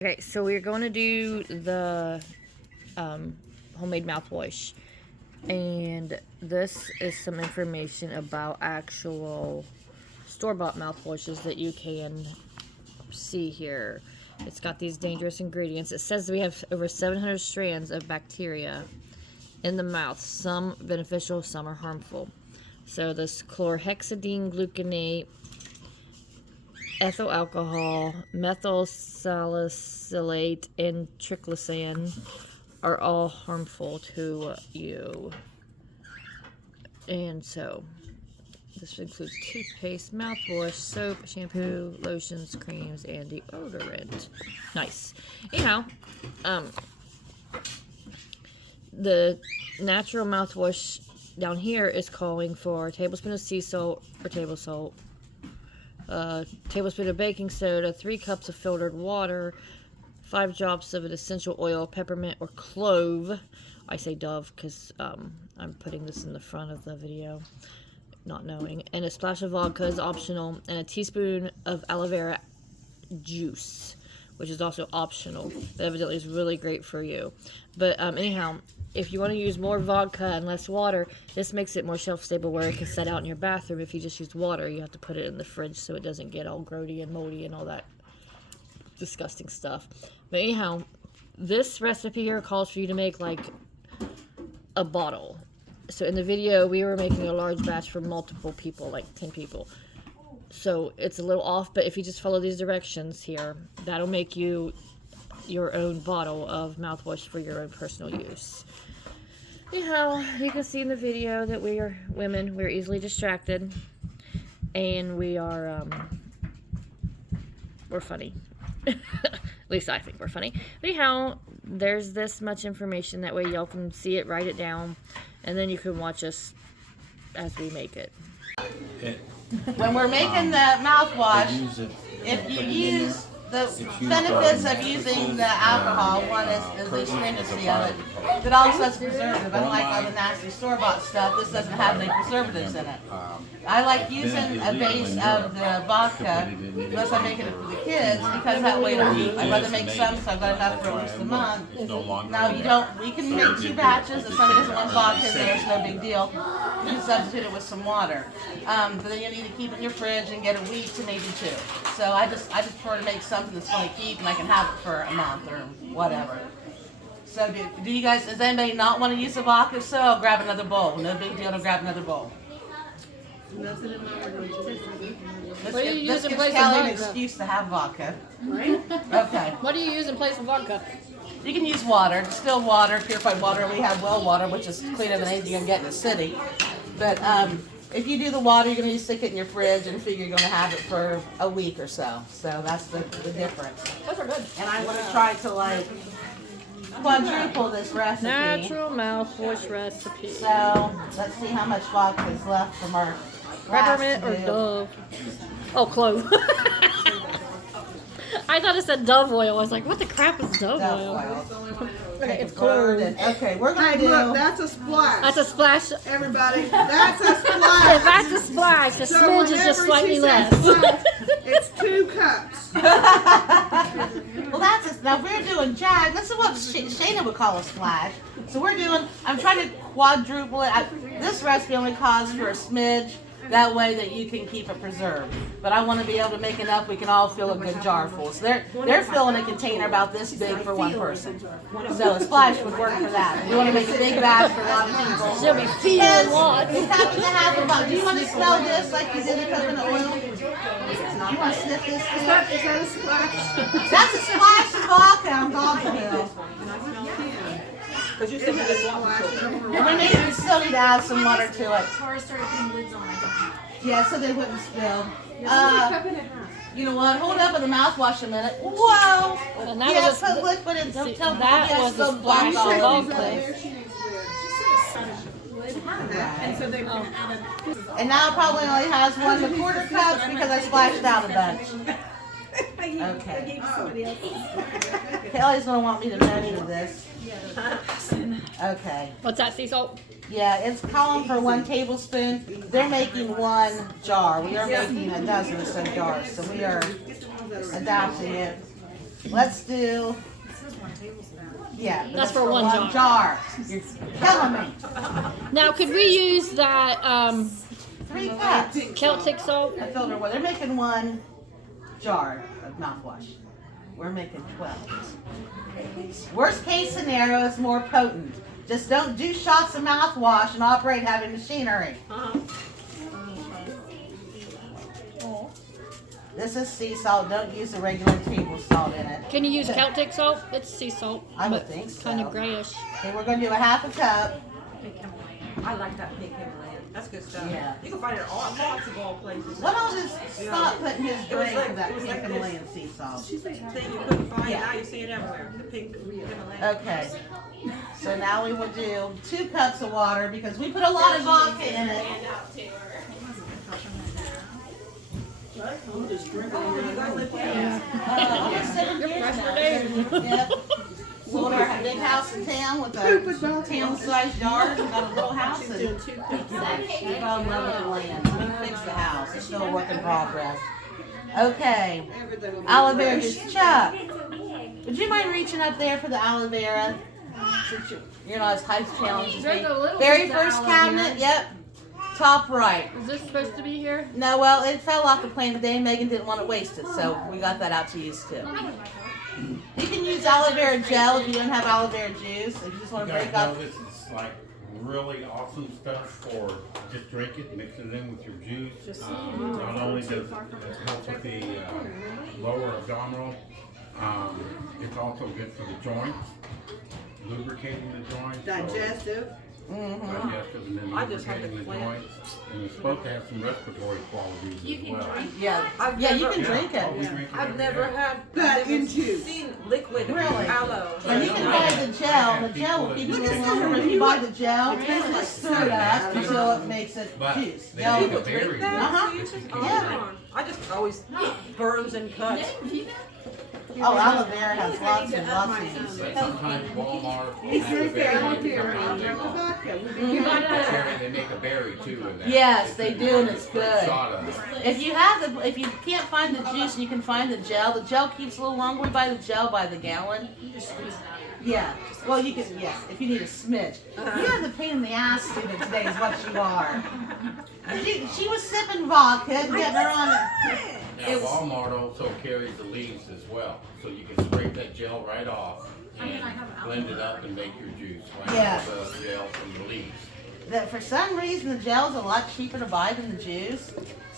Okay, so we're going to do the homemade mouthwash. And this is some information about actual store-bought mouthwashes that you can see here. It's got these dangerous ingredients. It says we have over 700 strands of bacteria in the mouth. Some beneficial, some are harmful. So this chlorhexidine gluconate, ethyl alcohol, methyl salicylate, and triclosan are all harmful to you. And so this includes toothpaste, mouthwash, soap, shampoo, lotions, creams, and deodorant. Nice. Anyhow, the natural mouthwash down here is calling for a tablespoon of sea salt or table salt, a tablespoon of baking soda, 3 cups of filtered water, 5 drops of an essential oil, peppermint or clove. I say Dove because I'm putting this in the front of the video, not knowing. And a splash of vodka is optional, and a teaspoon of aloe vera juice, which is also optional. But evidently is really great for you. But anyhow, if you want to use more vodka and less water, this makes it more shelf-stable where it can set out in your bathroom. If you just use water, you have to put it in the fridge so it doesn't get all grody and moldy and all that disgusting stuff. But anyhow, this recipe here calls for you to make like a bottle. So in the video, we were making a large batch for multiple people, like 10 people. So it's a little off, but if you just follow these directions here, that'll make you your own bottle of mouthwash for your own personal use. Anyhow, you can see in the video that we are women. We're easily distracted, and we're funny. At least I think we're funny. Anyhow, there's this much information. That way y'all can see it, write it down, and then you can watch us as we make it. When we're making the mouthwash, if you use the benefits of using the alcohol, one is the stringency of it, but also it's preservative. Unlike all the nasty store-bought stuff, this doesn't have any preservatives in it. I like using a base of the vodka, unless I'm making it for the kids, because that way I'd rather make some so I've got enough for at least a month. Now you can make 2 batches. If somebody doesn't want vodka, there's no big deal. You can substitute it with some water. But then you need to keep it in your fridge and get a week to maybe 2. So I just prefer to make something that's going to keep and I can have it for a month or whatever. So do you guys, does anybody not want to use the vodka? If so, I'll grab another bowl. No big deal to grab another bowl. What do you This use in gives place of Kelly an vodka? excuse to have vodka. Right? Okay. What do you use in place of vodka? You can use water, distilled water, purified water. We have well water, which is cleaner than anything you can get in the city. But if you do the water, you're going to stick it in your fridge and figure you're going to have it for a week or so. So that's the difference. Those are good. And I want to try to like quadruple this recipe. Natural mouthwash recipe. So let's see how much vodka is left from our Peppermint or do. Dove? Oh, clove. I thought it said Dove oil. I was like, what the crap is Dove oil? Okay, it's clove. Okay, we're going Hey, to do... look, that's a splash. That's a splash. Everybody, that's a If splash. that's a splash, the So smidge is just whenever slightly she less. says splash, it's 2 cups. Well, that's it. Now we're doing Jag. This is what Shayna would call a splash. So I'm trying to quadruple it. This recipe only calls for a smidge. That way that you can keep it preserved. But I want to be able to make enough we can all fill a good jar full. So they're filling a container about this big for one person. So a splash would work for that. We want to make a big batch for a lot of people. She'll be feeling lots. We happen to have about. Do you want to smell this like you did the coconut oil? You want to sniff this? Is that a splash? That's a splash of vodka on Gobbleville. Because you said it's splash. And we still need to add some water to it. Tara started putting lids on. Yeah, so they wouldn't spill. You know what? Hold up in the mouthwash a minute. Whoa! And that Yeah, was put liquid in. Don't tell me. that Yes, was the some black splash of olive. vodka. There she needs lids. And so they're going to add a... And now it probably only has 1¼ cups because I splashed out a bunch. Okay. Kelly's gonna want me to measure this. Okay. What's that, sea salt? Yeah, it's calling for 1 tablespoon. They're making 1 jar. We are making a dozen or so jars, so we are adapting it. Let's do. Yeah, but That's for one jar. You're killing me. Now, could we use that 3 cups. Celtic salt? A filter. Well, they're making 1 jar of mouthwash. We're making 12. Worst case scenario is more potent. Just don't do shots of mouthwash and operate heavy machinery. This is sea salt. Don't use the regular table salt in it. Can you use Celtic salt? It's sea salt. I would but think so. Kind of grayish. Okay, we're going to do a 1/2 cup. I like that pink Himalayan. That's good stuff. Yeah. You can find it at lots of all places. What else is Scott putting his drink like- with that it was pink like Himalayan sea salt? Thing you couldn't find, Yeah. now you see it everywhere. The pink Himalayan. Okay. So now we will do 2 cups of water because we put a lot of vodka in it. Oh, you guys live here? Almost 7 years now. Yep. Sold our big house in town with a town-sized yard. We got a little house and we fell in love with the land. We fixed the house. It's still a work in progress. Okay. Aloe vera juice. Chuck, would you mind reaching up there for the aloe vera? Since you're not as height challenged as There's me. a little Very piece of first aloe cabinet. vera. Yep. Top right. Is this supposed to be here? No, well, it fell off the plane today. Megan didn't want to waste it, so we got that out to use too. You can use aloe vera gel if you don't have aloe vera juice. If you just want You to guys break know up. this is like really awesome stuff for just drink it, mix it in with your juice. Not only does it help with the lower abdominal, it's also good for the joints, lubricating the joints. Digestive. Digestive and then I just had lubricating the the plan. joints. And it's supposed to have some respiratory qualities as well. Yeah, I've yeah, you never- can drink Oh, it. we drink it I've every never day. had. But I've never in juice. seen liquid Really? aloe. And you can buy the gel. The gel will keep you a little longer. If you buy the gel, just stir it up until it makes it But juice. they Gel. make a People drink berry that? one. Uh-huh. Oh, Yeah. darn. I just always burns and cuts. Oh, aloe vera has lots and lots of uses. But sometimes Walmart He's has a right there, berry, right there. sometimes they I'll drink the won't. vodka. They make a berry too in there. Yes, they do, and it's good. Shot of it. If you can't find the juice and you can find the gel keeps a little longer. We buy the gel by the gallon. Yeah. Well, you can, yes, if you need a smidge. You are the pain in the ass student today is what you are. She was sipping vodka and getting her on it. Now Walmart also carries the leaves as well, so you can scrape that gel right off and blend it up and make your juice. Like Yeah. the gel from the leaves. That for some reason the gel's a lot cheaper to buy than the juice.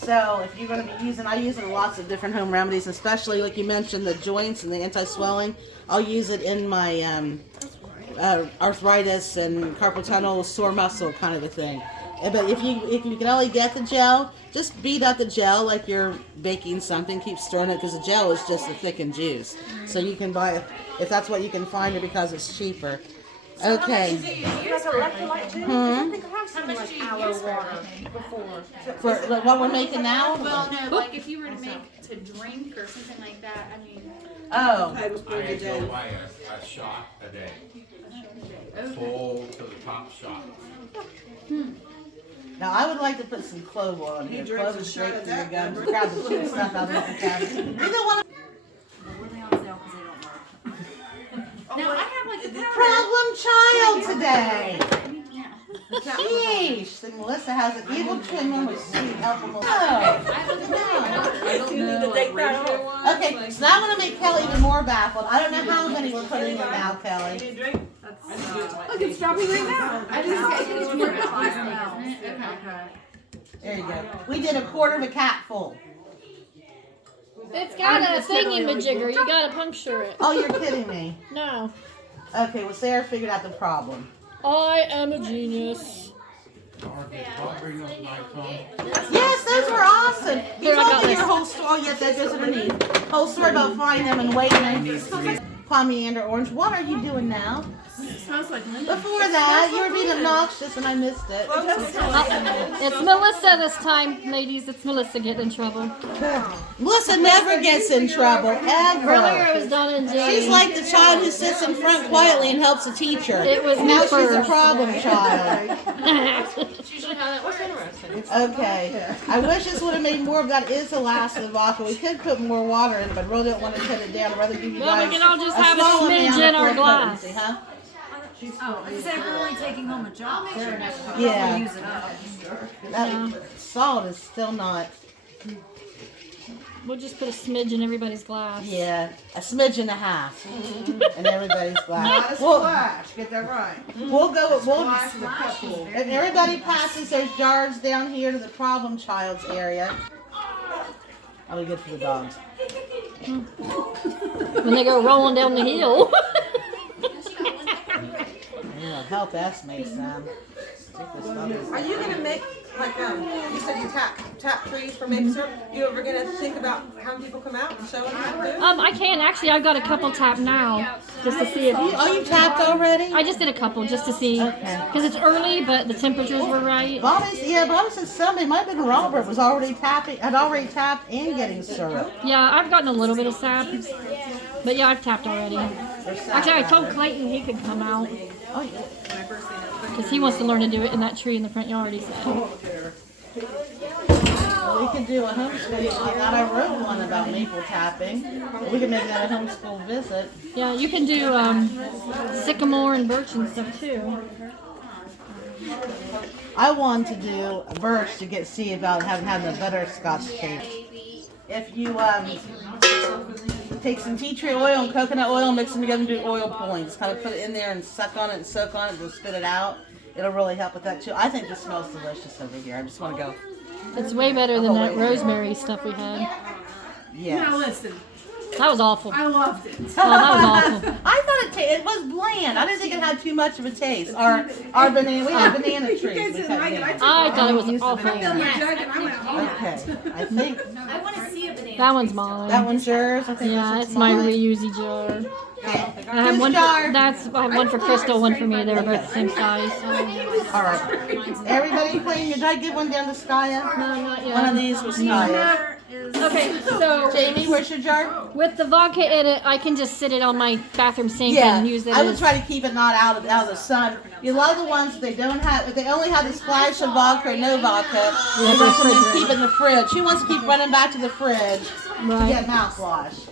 So if you're going to be using, I use it in lots of different home remedies, especially like you mentioned the joints and the anti-swelling. I'll use it in my arthritis and carpal tunnel, sore muscle kind of a thing. But if you can only get the gel, just beat up the gel like you're baking something. Keep stirring it because the gel is just a thickened juice. So you can buy it if that's what you can find it because it's cheaper. Okay. Like electrolyte too? I think I have some like aloe water before. For like, what we're making now? Well, no, like if you were to make to drink or something like that, I mean, Oh. Tablespoon I a had to go day. buy a shot a day. Full to the top shot. Now I would like to put some clove oil in here. He drinks Clove a is shot great of for your that, gums. remember? Grab the cheap stuff out of the cabinet. Either one. now I have like the Problem child today. Sheesh. So Melissa has an evil twin with sweet helpful. No. You need to take that off. Okay, so now I'm gonna make Kelly even more baffled. I don't know how many we're putting in now, Kelly. You drink? Look, it's dropping right now. I just it's more plastic, isn't it? Okay. There you go. We did a quarter of a cat full. It's got a thingy-majigger. You gotta puncture it. Oh, you're kidding me. No. Okay, well Sarah figured out the problem. I am a genius. Bring those knives home. Yes, those were awesome. You Here, I got told me this. your whole story. Yes, that goes underneath. Whole story about finding them and waiting. Pommeander orange. What are you doing now? It smells like lemon. Before that, you were being obnoxious and I missed it. It's Melissa this time, ladies. It's Melissa getting in trouble. Melissa never gets in trouble, ever. Earlier it was Donna and Jane. She's like the child who sits in front quietly and helps the teacher. It was me Now she's a first. problem child. That's usually how that works interesting. Okay. I wish this would have made more, but that is the last of the vodka. We could put more water in it, but I really don't want to cut it down. I'd rather give you Well, guys we can all just have a small smidge amount in of our full glass. potency, huh? Oh, it's like we're only taking home a job. Yeah. Use it up. That salt is still not. We'll just put a smidge in everybody's glass. Yeah, a smidge and a half in everybody's glass. Not a splash. Get that right. We'll go. Splash in the cupful. If everybody passes those jars down here to the problem child's area, I'll be good for the dogs. When they go rolling down the hill. Yeah, help estimate Sam. Are you gonna make like you said you tap trees for maple syrup? You ever gonna think about having people come out and show us how to do? I can actually. I've got a couple tapped now, just to see if. Oh, you tapped already? I just did a couple just to see, Okay. because it's early, but the temperatures were right. Bobby said somebody, might have been Robert, was already tapping, had already tapped and getting syrup. Yeah, I've gotten a little bit of sap, but yeah, I've tapped already. Actually, I told Clayton he could come out Oh, yeah. because he wants to learn to do it in that tree in the front yard. He said. Well, we can do a homeschool. I wrote one about maple tapping. We can make that a homeschool visit. Yeah, you can do sycamore and birch and stuff too. I want to do a birch to see about having the butterscotch cake. If you take some tea tree oil and coconut oil, mix them together and do oil pulling. Just kind of put it in there and suck on it and soak on it and spit it out. It'll really help with that too. I think this smells delicious over here. I just want to go. It's way better than that rosemary stuff we had. Now Yes. listen, That was awful. I loved it. Oh, that was awful. I thought it was bland. I didn't think it had too much of a taste. Our banana, we had banana trees. You guys We didn't had like it. bananas. I thought it was Used to awful. I filled my jug and I went home. Okay, I think That one's mine. that one's yours. I think Yeah, this it's one's my mine. reusey jar. Okay. I have Whose one jar? for, I have one for Crystal, one for me. They were both the same size. All right. Everybody clean. Did I give one down to Skya? No, not One of yet. these was Skya. Okay, so Jamie, where's your jar? with the vodka in it, I can just sit it on my bathroom sink Yeah, and use it I would as... try to keep it not out of the sun. You love the ones that they don't have. If they only have the splash of vodka or no vodka, you recommend keep in the fridge. Who wants to keep running back to the fridge to Right. get mouthwash?